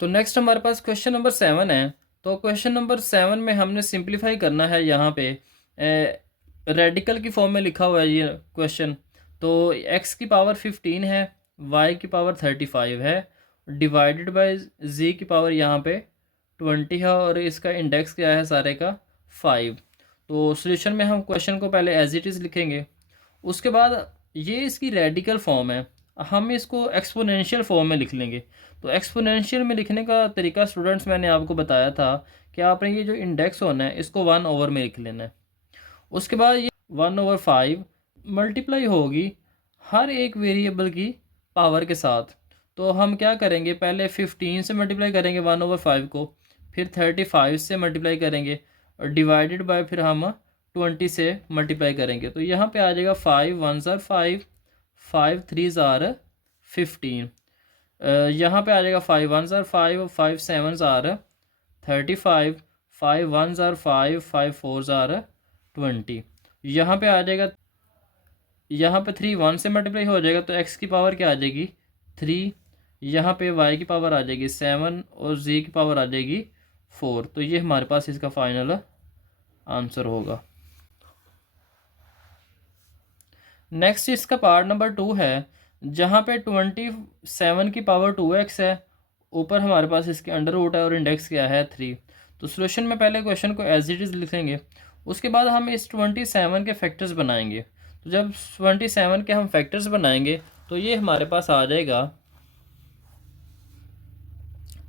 तो नेक्स्ट हमारे पास question number 7 है। तो क्वेश्चन नंबर 7 में हमने सिंप्लीफाई करना है। यहाँ पे रेडिकल की फॉर्म में लिखा हुआ है ये क्वेश्चन। तो x की पावर 15 है, y की पावर 35 है, डिवाइडेड बाय z की पावर यहाँ पे 20 है, और इसका इंडेक्स क्या है सारे का 5। तो सॉल्यूशन में हम क्वेश्चन को पहले एज इट इज़ लिखेंगे। उसके बाद ये इसकी रेडिकल फॉर्म है, हम इसको एक्सपोनेंशियल फॉर्म में लिख लेंगे। तो एक्सपोनेंशियल में लिखने का तरीका स्टूडेंट्स मैंने आपको बताया था कि आपने ये जो इंडेक्स होना है इसको 1 ओवर में लिख लेना है। उसके बाद ये 1/5 मल्टीप्लाई होगी हर एक वेरिएबल की पावर के साथ। तो हम क्या करेंगे, पहले 15 से मल्टीप्लाई करेंगे 1/5 को, फिर 35 से मल्टीप्लाई करेंगे, और डिवाइडेड बाय फिर हम 20 से मल्टीप्लाई करेंगे। तो यहाँ पे आ जाएगा 5 1s are 5, 5 3s are 15। यहाँ पे आ जाएगा 5 1s are 5, 5 7s are 35, 5 1s are 5, 5 4s are 20। यहाँ पे आ जाएगा, यहाँ पे 3 1 से मल्टीप्लाई हो जाएगा तो x की पावर क्या आ जाएगी 3, यहाँ पे y की पावर आ जाएगी 7, और z की पावर आ जाएगी 4। तो ये हमारे पास इसका फाइनल आंसर होगा। नेक्स्ट इसका पार्ट नंबर 2 है, जहाँ पे 27 की पावर 2x है, ऊपर हमारे पास इसके अंडर रूट है, और इंडेक्स क्या है 3। तो सॉल्यूशन में पहले क्वेश्चन को एज इट इज़ लिखेंगे, उसके बाद हम इस 27 के फैक्टर्स बनाएंगे। तो जब 27 के हम फैक्टर्स बनाएंगे तो ये हमारे पास आ जाएगा।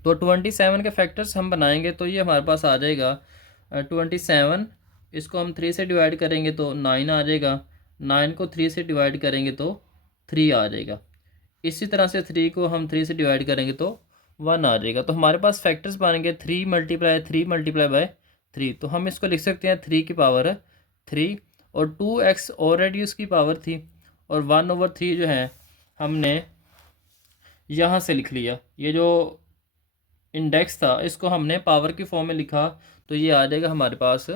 तो 27 के फैक्टर्स हम बनाएंगे तो ये हमारे पास आ जाएगा 27, इसको हम 3 से डिवाइड करेंगे तो 9 आ जाएगा, 9 को 3 से डिवाइड करेंगे तो 3 आ जाएगा। इसी तरह से 3 को हम 3 से डिवाइड करेंगे तो 1 आ जाएगा। तो हमारे पास फैक्टर्स बनेंगे 3 मल्टीप्लाई 3 मल्टीप्लाई बाय 3। तो हम इसको लिख सकते हैं 3 की पावर 3, और 2x ऑलरेडी उसकी पावर थी, और 1/3 जो है हमने यहाँ से लिख लिया। ये जो इंडेक्स था इसको हमने पावर की फॉर्म में लिखा, तो ये आ जाएगा हमारे पास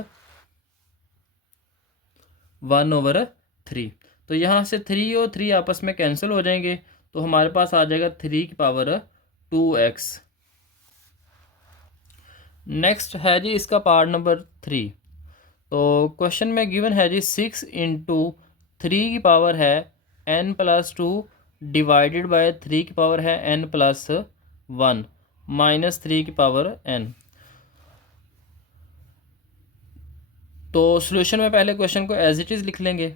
1/3। तो यहाँ से 3 और 3 आपस में कैंसिल हो जाएंगे, तो हमारे पास आ जाएगा 3 की पावर 2x। नेक्स्ट है जी इसका पार्ट नंबर 3। तो क्वेश्चन में गिवन है जी 6 इंटू 3 की पावर है n+2 डिवाइडेड बाय 3 की पावर है n+1 माइनस 3 की पावर n। तो सॉल्यूशन में पहले क्वेश्चन को एज इट इज़ लिख लेंगे।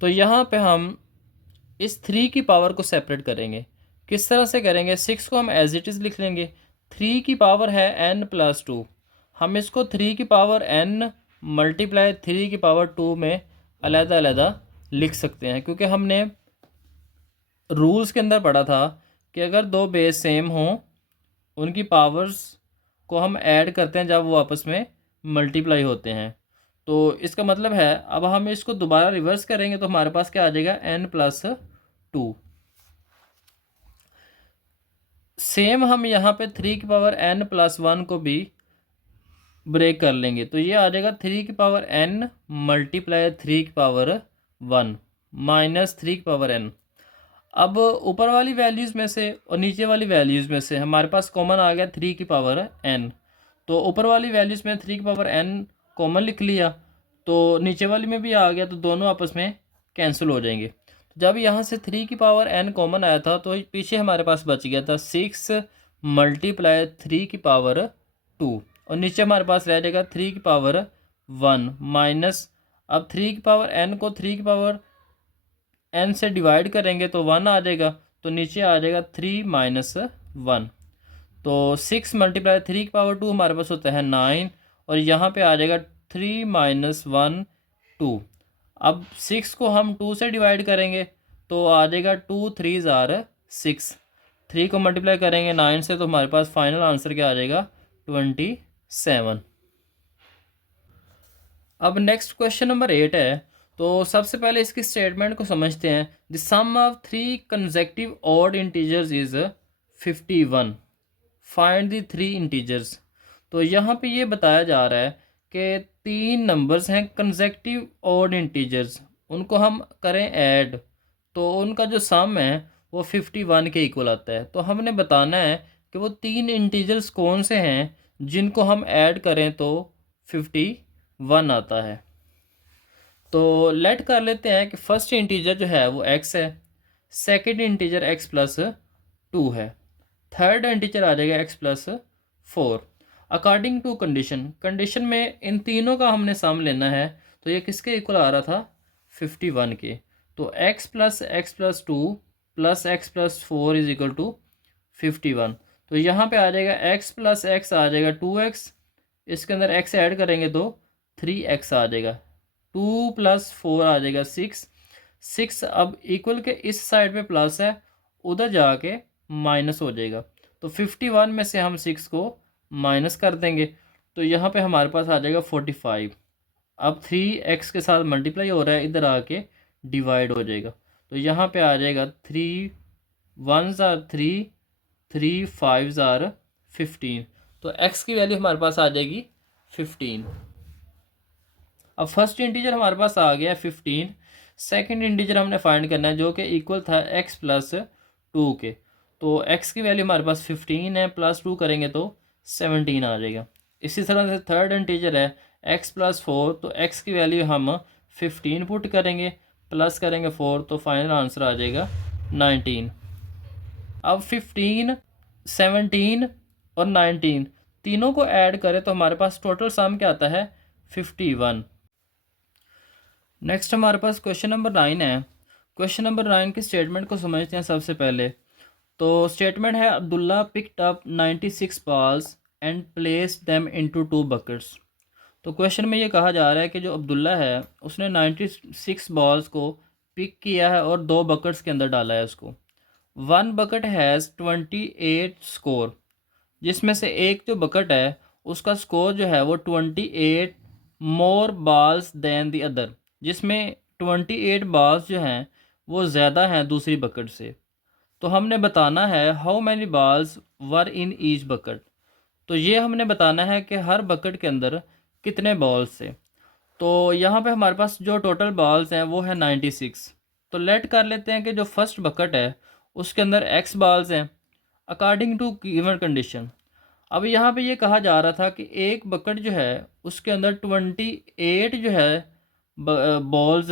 तो यहाँ पे हम इस 3 की पावर को सेपरेट करेंगे। किस तरह से करेंगे, 6 को हम एज इट इज़ लिख लेंगे, 3 की पावर है n+2, हम इसको 3 की पावर n मल्टीप्लाई 3 की पावर 2 में अलग-अलग लिख सकते हैं, क्योंकि हमने रूल्स के अंदर पढ़ा था कि अगर दो बेस सेम हों उनकी पावर्स को हम ऐड करते हैं जब वो आपस में मल्टीप्लाई होते हैं। तो इसका मतलब है अब हम इसको दोबारा रिवर्स करेंगे तो हमारे पास क्या आ जाएगा n+2। सेम हम यहाँ पे 3 की पावर n+1 को भी ब्रेक कर लेंगे, तो ये आ जाएगा 3 की पावर n मल्टीप्लाई 3 की पावर 1 माइनस 3 की पावर n। अब ऊपर वाली वैल्यूज़ में से और नीचे वाली वैल्यूज़ में से हमारे पास कॉमन आ गया 3 की पावर n। तो ऊपर वाली वैल्यूज़ में 3 की पावर n कॉमन लिख लिया, तो नीचे वाली में भी आ गया, तो दोनों आपस में कैंसिल हो जाएंगे। तो जब यहाँ से 3 की पावर n कॉमन आया था तो पीछे हमारे पास बच गया था 6 मल्टीप्लाई 3 की पावर 2, और नीचे हमारे पास रह जाएगा 3 की पावर 1 माइनस, अब 3 की पावर n को 3 की पावर n से डिवाइड करेंगे तो 1 आ जाएगा, तो नीचे आ जाएगा 3 माइनस 1। तो 6 मल्टीप्लाई 3 की पावर 2 हमारे पास होता है 9, और यहाँ पे आ जाएगा 3 माइनस 1 2। अब 6 को हम 2 से डिवाइड करेंगे तो आ जाएगा 2 3s are 6। 3 को मल्टीप्लाई करेंगे 9 से तो हमारे पास फाइनल आंसर क्या आ जाएगा 27। अब नेक्स्ट क्वेश्चन नंबर 8 है। तो सबसे पहले इसकी स्टेटमेंट को समझते हैं। The sum of 3 consecutive odd integers is 51, find the 3 integers. तो यहाँ पे ये बताया जा रहा है कि 3 नंबर्स हैं कंसेक्टिव ऑड इंटीजर्स, उनको हम करें ऐड, तो उनका जो सम है वो 51 के इक्वल आता है। तो हमने बताना है कि वो 3 इंटीजर्स कौन से हैं जिनको हम ऐड करें तो 51 आता है। तो लेट कर लेते हैं कि फर्स्ट इंटीजर जो है वो x है, सेकंड इंटीजर x+2 है, थर्ड इंटीजर आ जाएगा x+4। अकॉर्डिंग टू कंडीशन में इन तीनों का हमने सम लेना है। तो ये किसके इक्वल आ रहा था? 51 के। तो x+x+2 plus x+4 is equal to 51। तो यहाँ पे आ जाएगा x+x आ जाएगा 2x, इसके अंदर x ऐड करेंगे तो 3x आ जाएगा, 2+4 आ जाएगा 6। अब इक्वल के इस साइड पे प्लस है, उधर जाके माइनस हो जाएगा। तो 51 में से हम 6 को माइनस कर देंगे तो यहाँ पे हमारे पास आ जाएगा 45। अब 3x के साथ मल्टीप्लाई हो रहा है, इधर आके डिवाइड हो जाएगा। तो यहाँ पे आ जाएगा 3 1s आर 3, 3 5s आर 15। तो x की वैल्यू हमारे पास आ जाएगी 15। अब फर्स्ट इंटीजर हमारे पास आ गया 15। सेकंड इंटीजर हमने फाइंड करना है जो कि इक्वल था x+2 के। तो x की वैल्यू हमारे पास 15 है, +2 करेंगे तो 17 आ जाएगा। इसी तरह से थर्ड इंटीजर है x+4, तो x की वैल्यू हम 15 पुट करेंगे, प्लस करेंगे 4, तो फाइनल आंसर आ जाएगा 19। अब 15, 17 और 19 तीनों को ऐड करें तो हमारे पास टोटल सम क्या आता है? 51। नेक्स्ट हमारे पास क्वेश्चन नंबर 9 है। क्वेश्चन नंबर 9 की स्टेटमेंट को समझते हैं सबसे पहले। तो स्टेटमेंट है Abdullah picked up 96 balls and place them into 2 buckets. तो क्वेश्चन में ये कहा जा रहा है कि जो अब्दुल्ला है उसने 96 बॉल्स को पिक किया है और 2 बकेट्स के अंदर डाला है उसको। 1 बकेट हैज़ 28 स्कोर, जिसमें से एक जो बकेट है उसका स्कोर जो है वो 28 मोर बॉल्स दैन दी अदर, जिसमें 28 बॉल्स जो हैं वो ज़्यादा हैं दूसरी बकेट से। तो हमने बताना है how many balls were in each bucket. तो ये हमने बताना है कि हर बकेट के अंदर कितने बॉल्स थे। तो यहाँ पे हमारे पास जो टोटल बॉल्स हैं वो है 96। तो लेट कर लेते हैं कि जो फर्स्ट बकेट है उसके अंदर x बॉल्स हैं अकॉर्डिंग टू गिवन कंडीशन। अब यहाँ पे ये कहा जा रहा था कि एक बकेट जो है उसके अंदर 28 जो है बॉल्स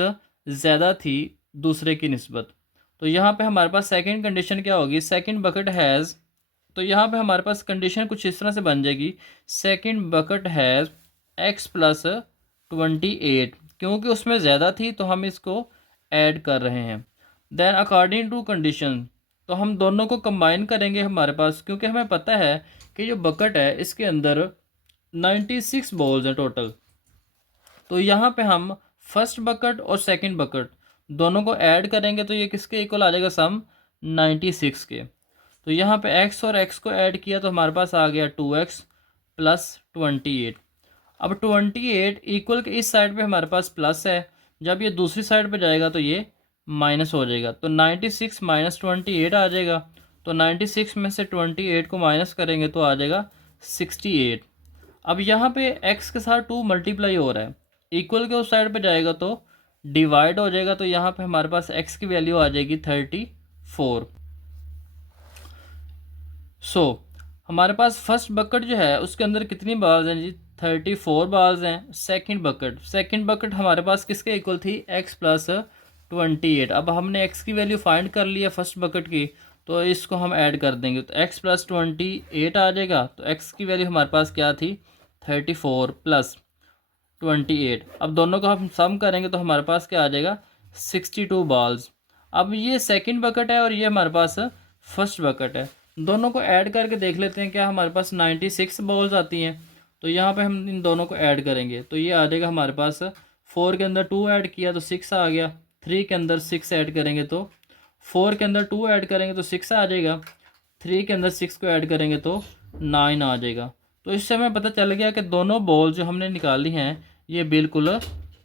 ज़्यादा थी दूसरे की निस्बत। तो यहाँ पे हमारे पास सेकंड कंडीशन क्या होगी? सेकंड बकेट हैज़, तो यहाँ पे हमारे पास कंडीशन कुछ इस तरह से बन जाएगी, सेकंड बकेट हैज़ x+28, क्योंकि उसमें ज़्यादा थी तो हम इसको ऐड कर रहे हैं। देन अकॉर्डिंग टू कंडीशन, तो हम दोनों को कंबाइन करेंगे हमारे पास, क्योंकि हमें पता है कि जो बकेट है इसके अंदर 96 बॉल्स हैं टोटल। तो यहाँ पे हम फर्स्ट बकेट और सेकंड बकेट दोनों को ऐड करेंगे तो ये किसके इक्वल आ जाएगा? सम 96 के। तो यहाँ पे x और x को ऐड किया तो हमारे पास आ गया 2x + 28। अब 28 इक्वल के इस साइड पे हमारे पास प्लस है, जब ये दूसरी साइड पे जाएगा तो ये माइनस हो जाएगा। तो 96 - 28 आ जाएगा। तो 96 में से 28 को माइनस करेंगे तो आ जाएगा 68। अब यहाँ पे x के साथ 2 मल्टीप्लाई हो रहा है, इक्वल के उस साइड पे जाएगा तो डिवाइड हो जाएगा। तो यहाँ पे हमारे पास x की वैल्यू आ जाएगी 34। हमारे पास फर्स्ट बकेट जो है उसके अंदर कितनी बॉल्स हैं जी? 34 बॉल्स हैं। सेकंड बकेट हमारे पास किसके इक्वल थी? x+28। अब हमने x की वैल्यू फाइंड कर लिया फर्स्ट बकेट की, तो इसको हम ऐड कर देंगे तो x+28 आ जाएगा। तो x की वैल्यू हमारे पास क्या थी? 34 + 28। अब दोनों को हम सम करेंगे तो हमारे पास क्या आ जाएगा? 62 बॉल्स। अब ये सेकंड बकेट है और ये हमारे पास फर्स्ट बकेट है, दोनों को ऐड करके देख लेते हैं क्या हमारे पास 96 बॉल्स आती हैं। तो यहाँ पे हम इन दोनों को ऐड करेंगे तो ये आ जाएगा हमारे पास 4 के अंदर 2 ऐड किया तो 6 आ गया, 3 के अंदर 6 ऐड करेंगे तो 4 के अंदर 2 ऐड करेंगे तो 6 आ जाएगा, 3 के अंदर 6 को ऐड करेंगे तो 9 आ जाएगा। तो इससे हमें पता चल गया कि दोनों बॉल जो हमने निकाली हैं ये बिल्कुल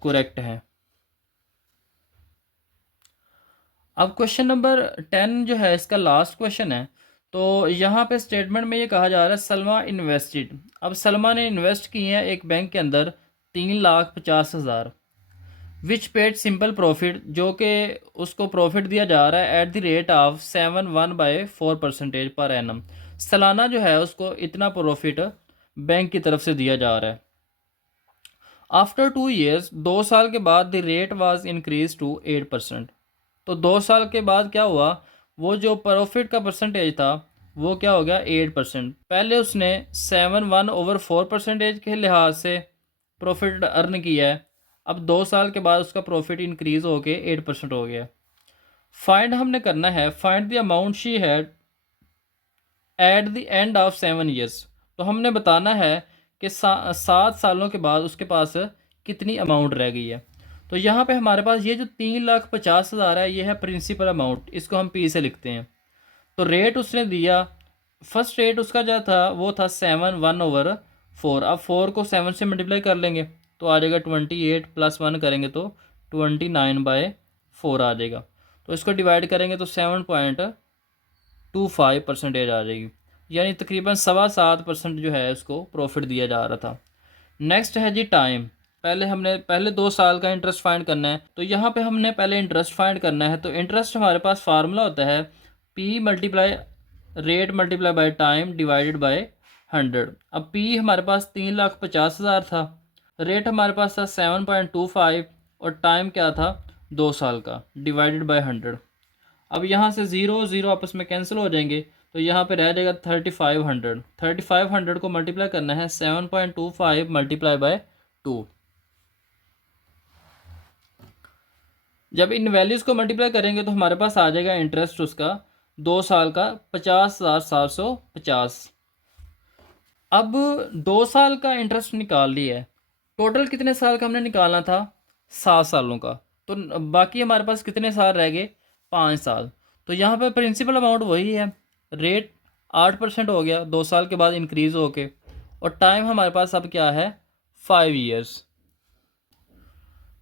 करेक्ट है। अब क्वेश्चन नंबर 10 जो है इसका लास्ट क्वेश्चन है। तो यहाँ पे स्टेटमेंट में ये कहा जा रहा है सलमा इन्वेस्टेड। अब सलमा ने इन्वेस्ट किए हैं एक बैंक के अंदर 3,50,000। विच पेड सिंपल प्रॉफिट, जो कि उसको प्रॉफिट दिया जा रहा है at the rate of 7.1/4% per annum. सालाना जो है उसको इतना प्रॉफिट बैंक की तरफ से दिया जा रहा है। आफ्टर 2 years, 2 साल के बाद the rate was increase to 8%। तो 2 साल के बाद क्या हुआ, वो जो प्रॉफिट का परसेंटेज था वो क्या हो गया 8%। पहले उसने 7/1/4% के लिहाज से प्रॉफिट अर्न किया है, अब 2 साल के बाद उसका प्रॉफिट इंक्रीज होके 8% हो गया। फाइंड हमने करना है, find the amount she had at the end of 7 years। तो हमने बताना है कि 7 सालों के बाद उसके पास कितनी अमाउंट रह गई है। तो यहाँ पे हमारे पास ये जो 3,50,000 है ये है प्रिंसिपल अमाउंट, इसको हम पी से लिखते हैं। तो रेट उसने दिया, फर्स्ट रेट उसका जो था वो था 7/1/4। अब 4 को 7 से मल्टीप्लाई कर लेंगे तो आ जाएगा 28, +1 करेंगे तो 29/4 आ जाएगा। तो इसको डिवाइड करेंगे तो 7.25% आ जाएगी, यानी तकरीबन 7.25% जो है उसको प्रॉफिट दिया जा रहा था। नेक्स्ट है जी टाइम। पहले 2 साल का इंटरेस्ट फाइंड करना है, तो यहाँ पे हमने पहले इंटरेस्ट फाइंड करना है। तो इंटरेस्ट हमारे पास फार्मूला होता है P multiply rate multiply by time divided by 100। अब पी हमारे पास 3,50,000 था, रेट हमारे पास था 7.25 और टाइम क्या था 2 साल का, डिवाइडेड बाय 100। अब यहाँ से ज़ीरो ज़ीरो आपस में कैंसिल हो जाएंगे, तो यहाँ पे रह जाएगा 3,500। 3,500 को मल्टीप्लाई करना है 7.25 मल्टीप्लाई बाय 2। जब इन वैल्यूज़ को मल्टीप्लाई करेंगे तो हमारे पास आ जाएगा इंटरेस्ट उसका 2 साल का 50,750। अब 2 साल का इंटरेस्ट निकाल लिया है, टोटल कितने साल का हमने निकालना था 7 सालों का। तो बाकी हमारे पास कितने साल रह गए 5 साल। तो यहाँ पे प्रिंसिपल अमाउंट वही है, रेट 8% हो गया 2 साल के बाद इंक्रीज़ होके, और टाइम हमारे पास अब क्या है 5 years।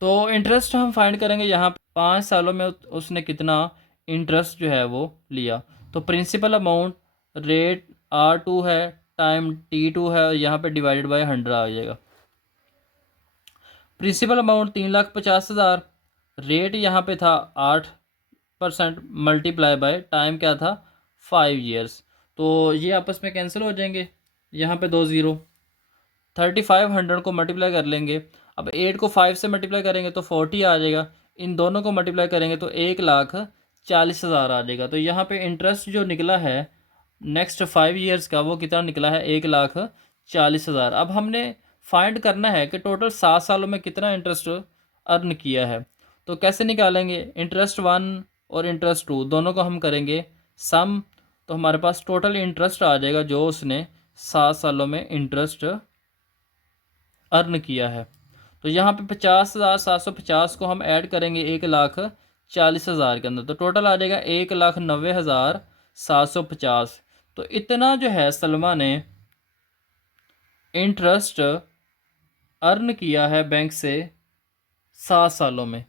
तो इंटरेस्ट हम फाइंड करेंगे यहाँ 5 सालों में उसने कितना इंटरेस्ट जो है वो लिया। तो प्रिंसिपल अमाउंट रेट R2 है, टाइम T2 है, यहाँ पे डिवाइडेड बाय 100 आ जाएगा। प्रिंसिपल अमाउंट 3,50,000, रेट यहाँ पे था 8% मल्टीप्लाई बाय टाइम क्या था 5 years। तो ये आपस में कैंसिल हो जाएंगे, यहाँ पे 2 ज़ीरो। 3,500 को मल्टीप्लाई कर लेंगे, अब 8 को 5 से मल्टीप्लाई करेंगे तो 40 आ जाएगा, इन दोनों को मल्टीप्लाई करेंगे तो 1,40,000 आ जाएगा। तो यहाँ पे इंटरेस्ट जो निकला है नेक्स्ट 5 years का वो कितना निकला है 1,40,000। अब हमने फाइंड करना है कि टोटल 7 सालों में कितना इंटरेस्ट अर्न किया है। तो कैसे निकालेंगे, इंटरेस्ट 1 और इंटरेस्ट 2 दोनों को हम करेंगे सम, तो हमारे पास टोटल इंटरेस्ट आ जाएगा जो उसने 7 सालों में इंटरेस्ट अर्न किया है। तो यहाँ पे 50,750 को हम ऐड करेंगे 1,40,000 के अंदर, तो टोटल आ जाएगा 1,90,750। तो इतना जो है सलमा ने इंटरेस्ट अर्न किया है बैंक से 7 सालों में।